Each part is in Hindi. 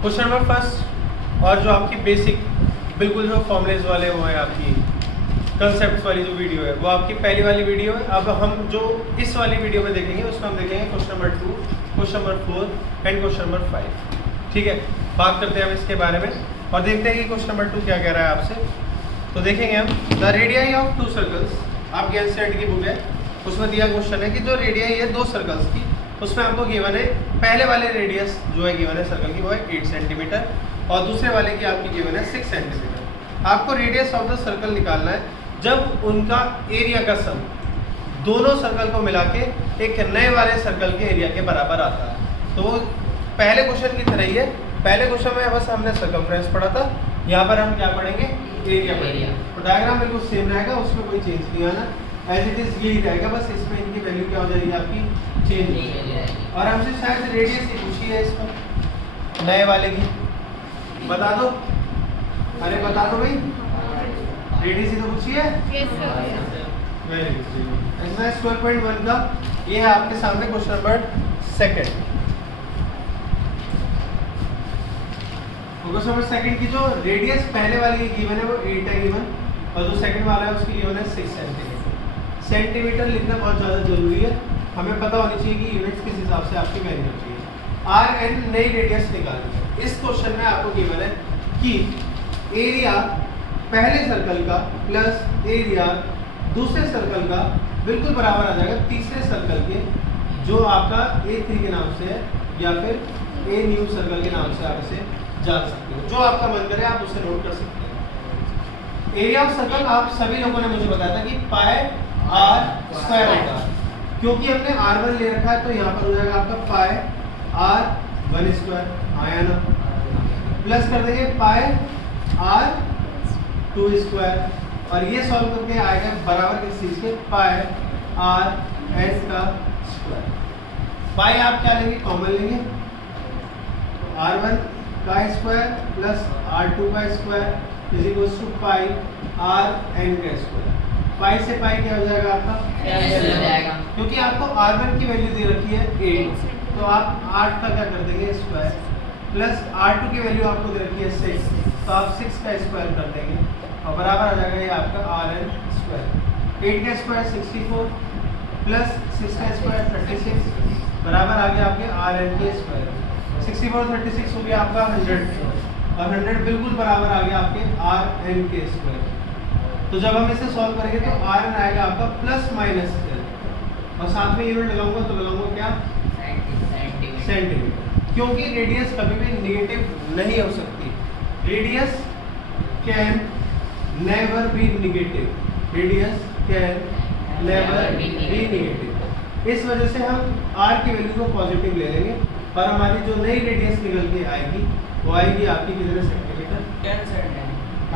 क्वेश्चन नंबर फर्स्ट और जो आपकी बेसिक बिल्कुल जो फॉर्मुलेज वाले वो है आपकी कंसेप्ट वाली जो वीडियो है वो आपकी पहली वाली वीडियो है। अब हम जो इस वाली वीडियो में देखेंगे उसमें हम देखेंगे question number 2, question number 4 and question number 5। ठीक है, बात करते हैं हम इसके बारे में और देखते हैं कि क्वेश्चन नंबर 2 क्या कह रहा है आपसे। तो देखेंगे हम the radii of to circles, आपकी एनसीईआरटी की बुक है उसमें दिया क्वेश्चन है कि जो रेडियाई है दो सर्कल्स की, उसमें आपको गिवन है पहले वाले रेडियस जो है गिवन है सर्कल की वो है 8 सेंटीमीटर और दूसरे वाले की आपकी गिवन है 6 सेंटीमीटर। आपको रेडियस ऑफ द सर्कल निकालना है जब उनका एरिया का सम दोनों सर्कल को मिला के एक नए वाले सर्कल के एरिया के बराबर आता है। तो वो पहले क्वेश्चन की तरह ही है। पहले क्वेश्चन में बस हमने सर्कमफ्रेंस पढ़ा था, यहाँ पर हम क्या पढ़ेंगे एरिया पढ़ेंगे। तो डायग्राम बिल्कुल सेम रहेगा, उसमें कोई चेंज नहीं आना, एज इट इज यही रहेगा, बस इसमें इनकी वैल्यू क्या हो जाएगी आपकी चेंज हो जाएगी। और हमसे शायद रेडियस ही पूछी है इसमें नए वाले की, बता दो, अरे बता दो भाई, रेडियस ही तो पूछी है। Very good. एक्सरसाइज 12.1 का ये है आपके सामने क्वेश्चन नंबर 2। क्वेश्चन नंबर 2 की जो रेडियस पहले वाली की गिवन है वो 8 है गिवन और जो सेकंड वाला है उसकी गिवन है 6 सेंटीमीटर। सेंटीमीटर लिखना बहुत ज़्यादा जरूरी है, हमें पता होनी चाहिए कि यूनिट्स किस हिसाब से आपकी वैल्यू होनी चाहिए। आर एन नई रेडियस निकालनी है। इस क्वेश्चन में आपको गिवन है कि एरिया पहले सर्कल का प्लस एरिया दूसरे सर्कल का बिल्कुल बराबर आ जाएगा तीसरे सर्कल के, जो आपका A3 के नाम से है या फिर ए न्यू सर्कल के नाम से आप इसे जान सकते हो। जो आपका मन करे आप उसे नोट कर सकते हैं। एरिया ऑफ सर्कल आप सभी लोगों ने मुझे बताया था कि पाई आर स्क्वायर होता है, क्योंकि हमने R1 ले रखा है तो यहाँ पर हो जाएगा आपका पाई आर 1 स्क्वायर आया ना, प्लस कर देंगे पाई आर 2 स्क्वायर और ये सॉल्व करके आएगा बराबर किस चीज के पाई आर एस का स्क्वायर। पाई आप क्या लेंगे कॉमन लेंगे, तो R1 का स्क्वायर प्लस R2 का square is equals to pi r n का स्क्वायर। पाई से पाई क्या हो जाएगा आपका कैंसिल हो जाएगा, क्योंकि आपको R1 की वैल्यू दे रखी है 8 तो आप 8 का क्या कर देंगे स्क्वायर प्लस R2 की वैल्यू आपको दे रखी है 6 तो आप 6 का स्क्वायर कर देंगे और बराबर आ जाएगा ये आपका आर एन स्क्वायर। 8 का स्क्वायर 64 प्लस 6 का स्क्वायर 36 बराबर आ गया आपके आर एन के स्क्वायर। 64 36 हो गया आपका 100 और 100 बिल्कुल बराबर आ गया आपके आर एन के स्क्वायर। तो जब हम इसे सॉल्व करेंगे तो आर एन आएगा आपका प्लस माइनस और साथ में यूनिट लगाऊंगा तो लगाऊंगा क्या सेंटीमीटर, क्योंकि रेडियस कभी भी नेगेटिव नहीं हो सकती। Radius can never be negative, radius can never be negative. इस वजह से हम आर की वैल्यू को पॉजिटिव ले लेंगे और हमारी जो नई रेडियस निकल के आएगी वो आएगी आपकी कितने सेंटीमीटर 10 सेंटीमीटर।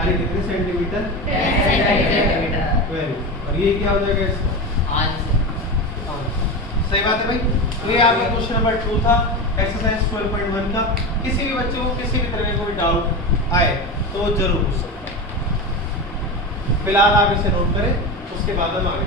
अरे कितने सेंटीमीटर 10 सेंटीमीटर। वेरी, और ये क्या हो जाएगा इसका सही बात है भाई। तो ये आपका क्वेश्चन नंबर 2 था एक्सरसाइज 12.1 का। किसी भी बच्चे को किसी भी तरह का कोई डाउट आए तो जरूर पूछ सकते हैं। फिलहाल आप इसे नोट करें, उसके बाद हम आगे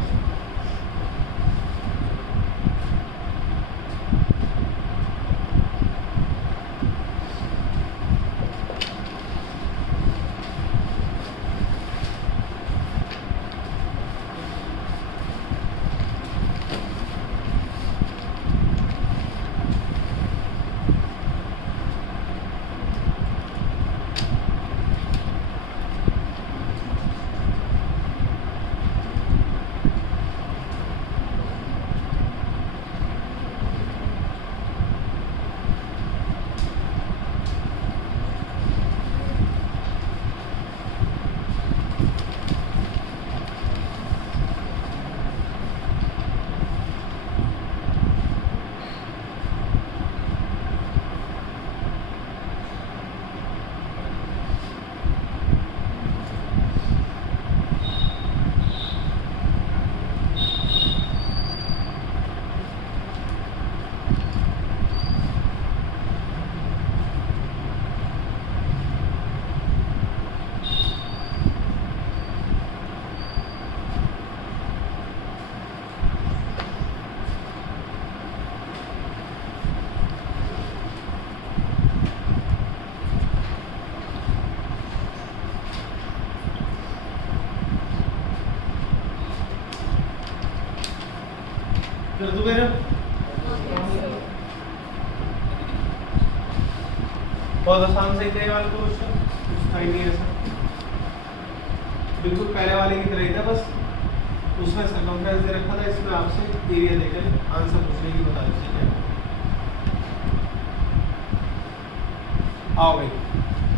तू कह रहे हो? बहुत आसान से थे वाले क्वेश्चन, कुछ था ही नहीं ऐसा, बिल्कुल पहले वाले की तरह ही था, बस उसमें सर्कमफ्रेंस दे रखा था, इसमें आपसे एरिया देकर आंसर पूछने की बता दीजिए क्या। आओ भाई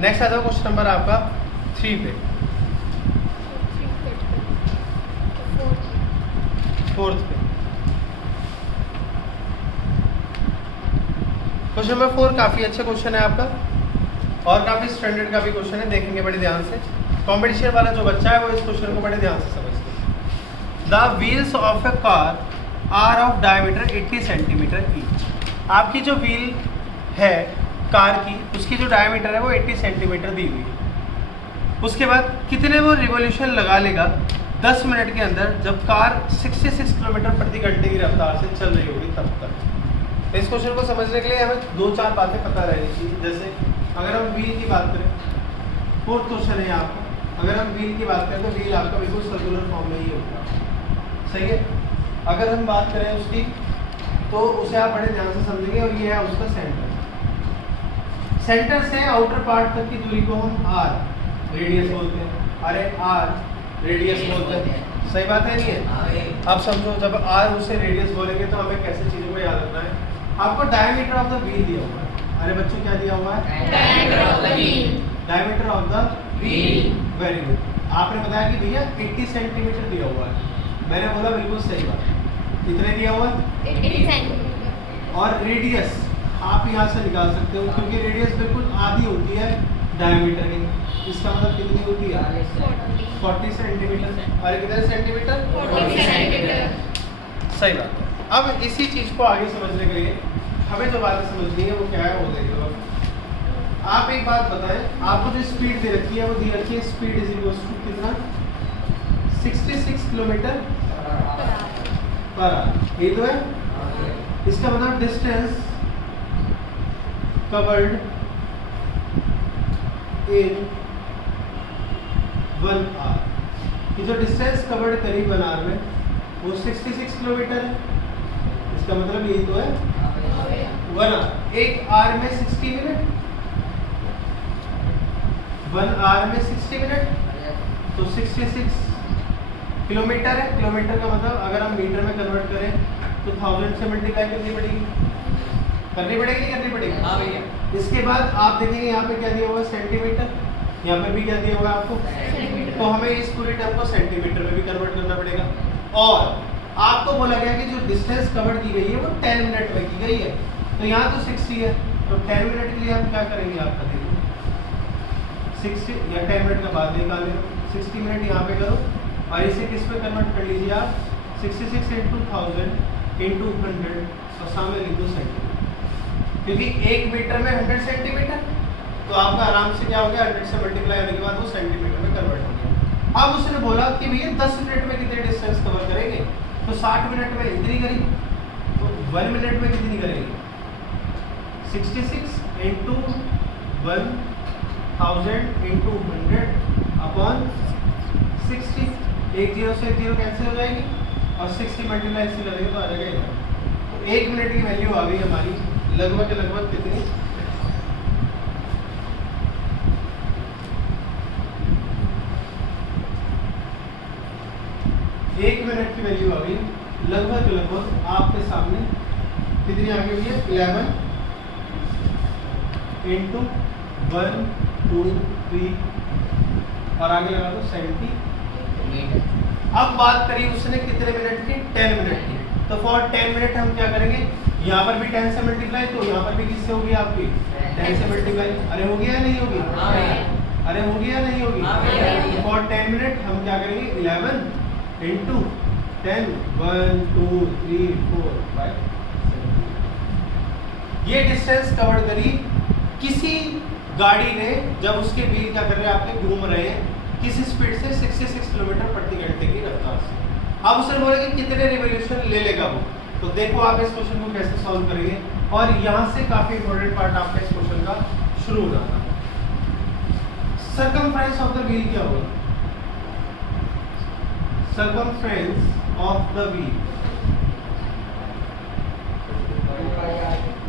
नेक्स्ट आता है क्वेश्चन नंबर आपका 3 पे, 4th पे। क्वेश्चन नंबर 4 काफी अच्छा क्वेश्चन है आपका और काफी स्टैंडर्ड का भी क्वेश्चन है, देखेंगे बड़े ध्यान से। कॉम्पिटिशन वाला जो बच्चा है वो इस क्वेश्चन को बड़े ध्यान से समझते हैं। The wheels of a car are of diameter 80 centimetre each. आपकी जो व्हील है कार की, उसकी जो डायमीटर है वो 80 सेंटीमीटर दी हुई है। उसके बाद कितने वो रिवॉल्यूशन लगा लेगा 10 मिनट के अंदर, जब कार 66 किलोमीटर प्रति घंटे की रफ्तार से चल रही होगी तब तक। इस क्वेश्चन को समझने के लिए हमें 2-4 बातें पता रहनी चाहिए। जैसे अगर हम व्हील की बात करें, 4th क्वेश्चन है आपका, अगर हम व्हील की बात करें तो व्हील आपका बिल्कुल सर्कुलर फॉर्म में ही होगा, सही है। अगर हम बात करें उसकी तो उसे आप बड़े ध्यान से समझेंगे और ये है उसका सेंटर। सेंटर से आउटर पार्ट तक की दूरी को हम आर रेडियस बोलते हैं। अरे आर रेडियस बोलते हैं, सही बात है नहीं है? आप समझो जब आर उसे रेडियस बोलेंगे तो हमें कैसे चीज़ों को याद रखना है। आपको डायमीटर ऑफ द व्हील दिया हुआ है। अरे बच्चों क्या दिया हुआ है? Diameter of the wheel. Diameter of the wheel, very good. आपने बताया कि भैया 80 सेंटीमीटर दिया हुआ है, मैंने बोला बिल्कुल सही बात। कितने दिया हुआ है? 80 सेंटीमीटर। और रेडियस आप यहाँ से निकाल सकते हो क्योंकि रेडियस बिल्कुल आधी होती है डायमीटर की। इसका मतलब कितनी होती है? 40 सेंटीमीटर। और कितने सेंटीमीटर? 40 सेंटीमीटर। सही बात है। अब इसी चीज़ को आगे समझने के लिए हमें जो बातें समझनी है वो क्या है वो देख लो। आप एक बात बताएं, आपको जो स्पीड दे रखी है वो दी रखी है स्पीड इज इक्वल्स टू कितना? 66 किलोमीटर पर आवर। ये तो है। इसका मतलब डिस्टेंस कवर्ड इन 1 आवर। ये जो डिस्टेंस कवर्ड करीब 1 आवर में वो 66 किलोमीटर है। इसका मतलब यही तो है 1 आवर। 1 आवर में 60 मिनट, 1 आवर में 60 मिनट, तो 66 किलोमीटर है। किलोमीटर का मतलब अगर हम मीटर में कन्वर्ट करें तो 1000 से मल्टीप्लाई करनी पड़ेगी, करनी पड़ेगी। हाँ भैया। इसके बाद आप देखेंगे यहाँ पे क्या दिया हुआ है? सेंटीमीटर। यहाँ पे भी क्या दिया हुआ है आपको? तो हमें इस पूरे टर्म को सेंटीमीटर में भी कन्वर्ट करना पड़ेगा। और आपको बोला गया कि जो डिस्टेंस कवर की गई है वो 10 मिनट में की गई है, तो यहाँ तो 60 है, तो 10 मिनट के लिए हम क्या करेंगे? आपका देखो 60 या 10 मिनट का बाद निकाल लो, 60 मिनट यहाँ पे करो और इसे किस पे कन्वर्ट कर लीजिए आप? 66 इंटू 1000 इंटू 100 और सामने लिख दो सेंटीमीटर, क्योंकि 1 मीटर में 100 सेंटीमीटर, तो आपका आराम से क्या हो गया? 100 से मल्टीप्लाई होने के बाद वो सेंटीमीटर में कन्वर्ट हो गया। अब उसने बोला कि भैया 10 मिनट में कितने डिस्टेंस कवर करेंगे? तो 60 मिनट में इतनी करी, तो 1 मिनट में कितनी करेंगे? 66 इंटू 1000 इंटू 100 अपॉन 60। एक जीरो से एक जीरो कैंसिल हो जाएगी और 60 मल्टीप्लाई से करेंगे तो आ जाएगा। तो 1 मिनट की वैल्यू आ गई हमारी लगभग कितनी? 1 मिनट की वैल्यू आ गई लगभग आपके सामने कितनी आ गई है? 11 इंटू 1 2 3 और आगे लगा दो 70। अब बात करिए उसने कितने मिनट की? 10 मिनट की। तो फॉर 10 मिनट हम क्या करेंगे? यहाँ पर भी 10 से मल्टीप्लाई, तो यहाँ पर भी किससे होगी आपकी? 10 से मल्टीप्लाई। अरे होगी या नहीं होगी? अरे होगी या नहीं होगी? फॉर 10 मिनट हम क्या करेंगे? 11 इंटू 10 1 2 3 4 5 ये डिस्टेंस कवर करी किसी गाड़ी ने जब उसके व्हील क्या कर रहे हैं? आपके घूम रहे हैं किस स्पीड से? 66 किलोमीटर प्रति घंटे की रफ्तार से। अब उसने बोला कि कितने रिवॉल्यूशन ले लेगा वो। तो देखो आप इस क्वेश्चन को कैसे सॉल्व करेंगे और यहाँ से काफी इंपॉर्टेंट पार्ट आपका इस क्वेश्चन का शुरू हो रहा है। सर्कमफ्रेंस ऑफ द व्हील क्या होगा? Circumference of the wheel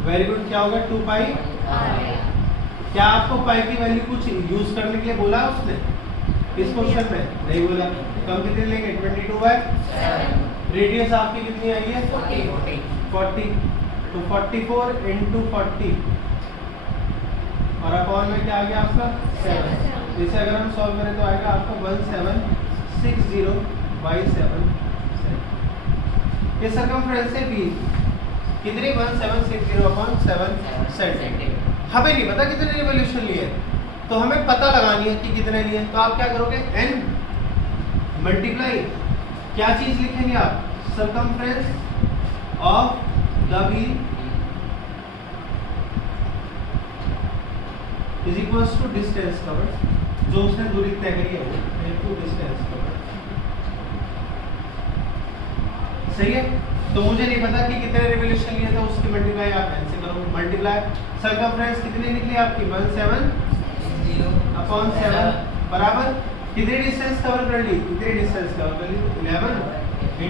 very good, क्या होगा 2 पाई। क्या आपको पाई की वैल्यू कुछ यूज करने के लिए बोला है उसने इस क्वेश्चन में? नहीं बोला। तो हम कितने लेंगे 22/7। रेडियस आपकी कितनी आई है 40। तो 44 × 40 और अपॉन में क्या आ गया आपका 7। इसे अगर हम सॉल्व करें तो आएगा आपका 1760/7। ये सरकमफ्रेंस है बी कितनी 1760/7 सेंटीमीटर। हमें नहीं पता कितने रिवॉल्यूशन लिए, तो हमें पता लगानी है कि कितने लिए। तो आप क्या करोगे n मल्टीप्लाई क्या चीज लिखेंगे आप circumference of the wheel is equals to distance covered, जो उसने दूरी तय करी है वो इनटू डिस्टेंस कवर्ड। सही है। तो मुझे नहीं पता कि कितने रिवॉल्यूशन लिए थे, उसकी मल्टीप्लाई आप ऐसे करो। मल्टीप्लाई सरकमफ्रेंस कितनी निकली आपकी 17/7 बराबर कितनी डिस्टेंस कवर कर ली? कितनी डिस्टेंस कवर कर ली? 11 ×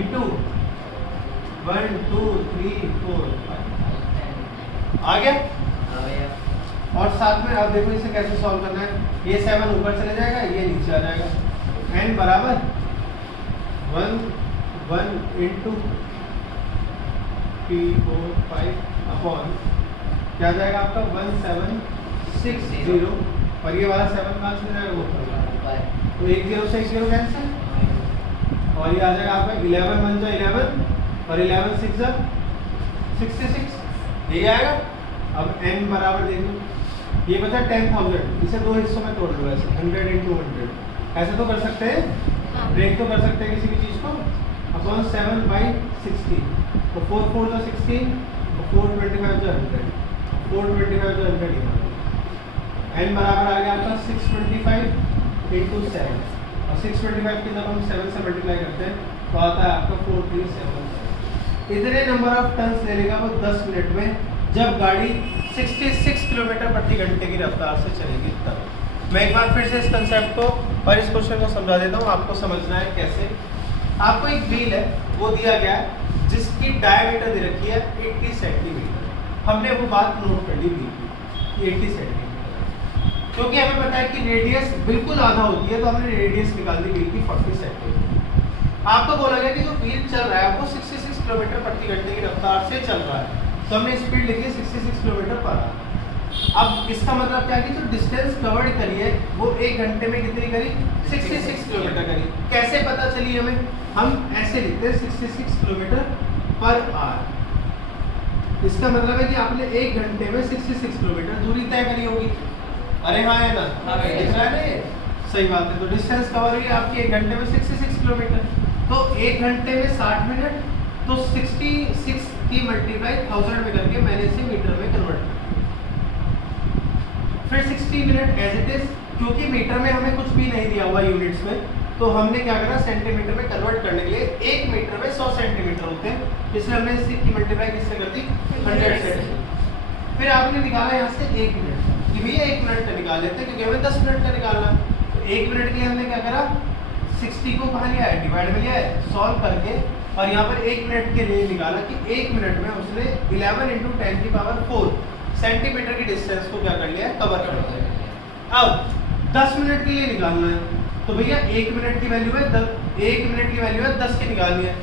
1 2 3 4 5 आ गया। और साथ में आप देखो इसे कैसे सॉल्व करना है। ये 7 ऊपर चले जाएगा, ये नीचे आ जाएगा। n बराबर 1 1 × 3 4 5 अपॉन क्या जाएगा आपका 1760 और ये वाला 7 कहाँ से जाएगा वो तो 1 0 से 1 0 कैंसिल और ये आ जाएगा आपका 11 1 जा 11 और 11 6 जा 66 ये आएगा। अब n बराबर देख लो, ये बचा 10,000, इसे दो हिस्सों में तोड़ लो ऐसे 100 × 100 ऐसे तो कर सकते हैं, ब्रेक तो कर सकते हैं किसी भी चीज को। अपॉन 7/60 तो 4 4 जा 16 4 25 जा 100 4 25 जा 100 n बराबर आ गया आपका 625 × 7 और 625 की जब हम 7 से मल्टीप्लाई करते हैं तो आता है आपका 437। इतने नंबर ऑफ टन्स ले लेगा वो 10 मिनट में, जब गाड़ी 66 किलोमीटर प्रति घंटे की रफ्तार से चलेगी तब। मैं एक बार फिर से इस कंसेप्ट को और इस क्वेश्चन को समझा देता हूँ, आपको समझना है कैसे। आपको एक व्हील है वो दिया गया है जिसकी डायमीटर दे रखी है 80 सेंटीमीटर। हमने वो बात नोट कर ली व्हील की 80 सेंटीमीटर, क्योंकि हमें पता है कि रेडियस बिल्कुल आधा होती है, तो हमने रेडियस निकाल दी व्हील की 40 सेंटीमीटर। आपको बोला गया कि जो व्हील चल रहा है वो 66 किलोमीटर प्रति घंटे की रफ्तार से चल रहा है, तो हमने स्पीड लिखी है 66 किलोमीटर पर आवर। अब इसका मतलब क्या है कि जो डिस्टेंस कवर्ड करी है वो 1 घंटे में कितनी करी 66 किलोमीटर करी। कैसे पता चली हमें? हम ऐसे लिखते हैं 66 किलोमीटर पर आवर। इसका मतलब है कि आपने 1 घंटे में 66 किलोमीटर दूरी तय करी होगी। अरे हाँ है ना, सही बात है। तो डिस्टेंस कवर हुई आपकी 1 घंटे में 66 किलोमीटर, तो 1 घंटे में 60 मिनट, तो 66 की मल्टीप्लाई 1000 में करके मैंने इसे मीटर में कन्वर्ट किया। फिर 60 मिनट एज इट इज, क्योंकि मीटर में हमें कुछ भी नहीं दिया हुआ यूनिट्स में, तो हमने क्या करा सेंटीमीटर में कन्वर्ट करने के लिए 1 मीटर में 100 सेंटीमीटर होते हैं, इसलिए हमने इसकी मल्टीप्लाई किससे कर दी 100 से। फिर आपने निकाला यहाँ से 1 मिनट कि भैया 1 मिनट का निकाल लेते हैं क्योंकि हमें 10 मिनट का निकालना। तो 1 मिनट के लिए हमने क्या करा 60 को कहाँ लिया है डिवाइड में लिया है सॉल्व करके, और यहाँ पर 1 मिनट के लिए निकाला कि 1 मिनट में उसने 11 × 10⁴ सेंटीमीटर की डिस्टेंस को क्या कर लिया है कवर कर लिया। अब 10 मिनट के लिए निकालना है, तो भैया 1 मिनट की वैल्यू है 1 मिनट की वैल्यू है 10 की निकालनी है।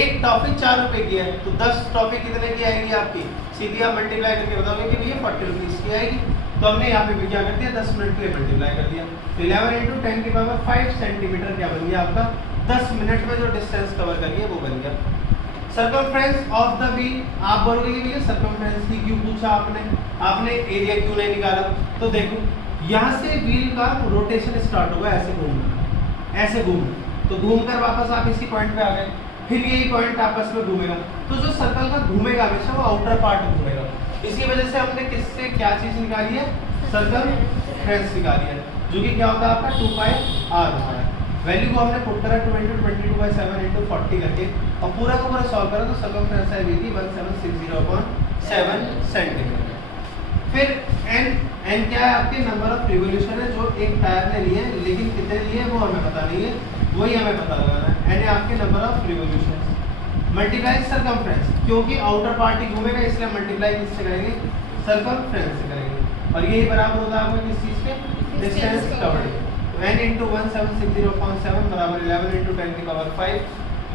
एक टॉफी 4 रुपए की है, तो 10 टॉफी कितने की आएगी आपकी? सीधी आप मल्टीप्लाई करके बताओगे कि भैया 40 रुपीज़ की आएगी। तो हमने यहाँ पे भी क्या कर दिया 10 मिनट के लिए मल्टीप्लाई कर दिया, तो 11 × 10⁵ सेंटीमीटर क्या बन गया आपका 10 मिनट में जो डिस्टेंस कवर करिए वो बन गया। सर्कमफ्रेंस ऑफ द व्हील, आप बोलोगे कि भैया सर्कमफ्रेंस की क्यों पूछा आपने एरिया क्यों नहीं निकाला? तो देखो यहाँ से व्हील का रोटेशन स्टार्ट होगा, ऐसे घूमना, ऐसे घूमना, तो घूमकर वापस आप इसी पॉइंट पे आ गए, फिर यही पॉइंट आपस में घूमेगा, तो जो सर्कल का घूमेगा हमेशा वो आउटर पार्ट घूमेगा। इसी वजह से हमने किससे क्या चीज निकाली है सर्कमफ्रेंस निकाली है, जो कि क्या होता है आपका 2πr होता है। वैल्यू को हमने पुट करा 2 × 22/7 × 40 करके, और पूरा का पूरा सॉल्व करा तो सर्कमफ्रेंस है 1760/7 सेंटीमीटर। फिर n क्या है आपके नंबर ऑफ रिवॉल्यूशन है जो एक टायर ने लिए, लेकिन कितने लिए वो हमें पता नहीं है, वही हमें पता लगाना है। n है आपके number of revolution. Multiply circumference, क्योंकि आउटर पार्ट ही घूमेगा इसलिए मल्टीप्लाई किससे करेंगे, सरकमफ्रेंस से करेंगे। और यही बराबर होता है आपका किस चीज के, डिस्टेंस कवर्ड। n × 1760/7 बराबर 11 × 10⁵।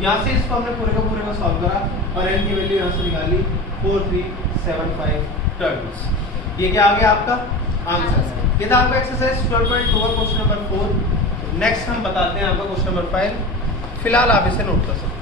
यहाँ से इसको हमने पूरे का सॉल्व करा और n की वैल्यू यहाँ से निकाली 4375 टर्न्स। ये क्या आ गया आपका आंसर। ये था आपका एक्सरसाइज 12.2 का क्वेश्चन नंबर 4। नेक्स्ट हम बताते हैं आपका क्वेश्चन नंबर 5। फिलहाल आप इसे नोट कर सकते हैं।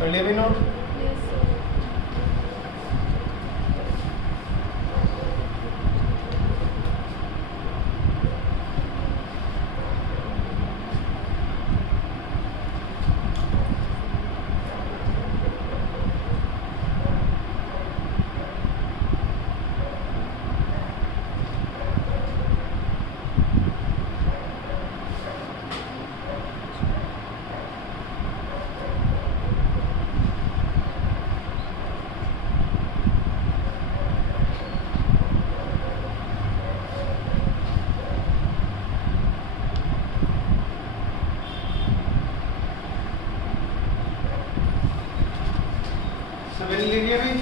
कर लिया भी नोट। समझ लीजिए भाई।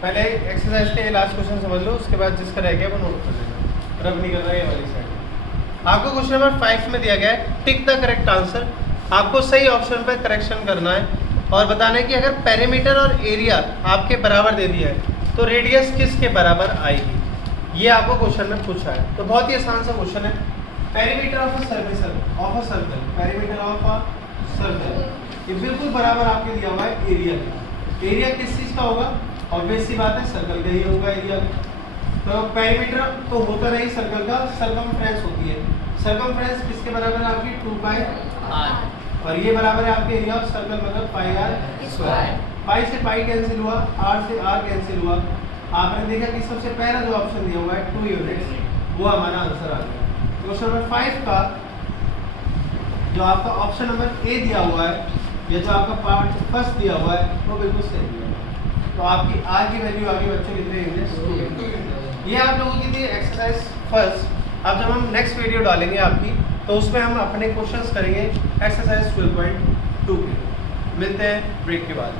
पहले एक्सरसाइज के लास्ट क्वेश्चन समझ लो, उसके बाद जिसका रह गया वो नोट कर लेना। रब नहीं कर रहा है ये वाली साइड। आपको क्वेश्चन नंबर 5 में दिया गया है टिक द करेक्ट आंसर। आपको सही ऑप्शन पर करेक्शन करना है और बताना है कि अगर पेरीमीटर और एरिया आपके बराबर दे दिया है तो रेडियस किसके बराबर आएगी। ये आपको क्वेश्चन में पूछा है। तो बहुत ही आसान सा क्वेश्चन है। Perimeter of a circle, perimeter of a circle ये बिल्कुल बराबर आपके दिया हुआ है एरिया का। एरिया किस चीज़ का होगा, ऑब्वियस सी बात है सर्कल का ही होगा एरिया। तो पेरीमीटर तो होता नहीं सर्कल का, सर्कमफ्रेंस होती है। सर्कमफ्रेंस किसके बराबर है आपकी 2 पाई आर और ये बराबर है आपके एरिया ऑफ सर्कल मतलब पाई आर स्क्वायर। पाई से पाई कैंसिल हुआ, आर से आर कैंसिल हुआ। आपने देखा कि सबसे पहला जो ऑप्शन दिया हुआ है 2 यूनिट्स, वो हमारा आंसर आ गया। क्वेश्चन नंबर 5 का जो आपका ऑप्शन नंबर ए दिया हुआ है या जो आपका पार्ट फर्स्ट दिया हुआ है वो बिल्कुल सही दिया हुआ है। तो आपकी आर की वैल्यू आगे बच्चों कितने यूनिट्स? ये आप लोगों की थी एक्सरसाइज फर्स्ट। अब जब हम नेक्स्ट वीडियो डालेंगे आपकी तो उसमें हम अपने क्वेश्चंस करेंगे एक्सरसाइज 12.2 के। मिलते हैं ब्रेक के बाद।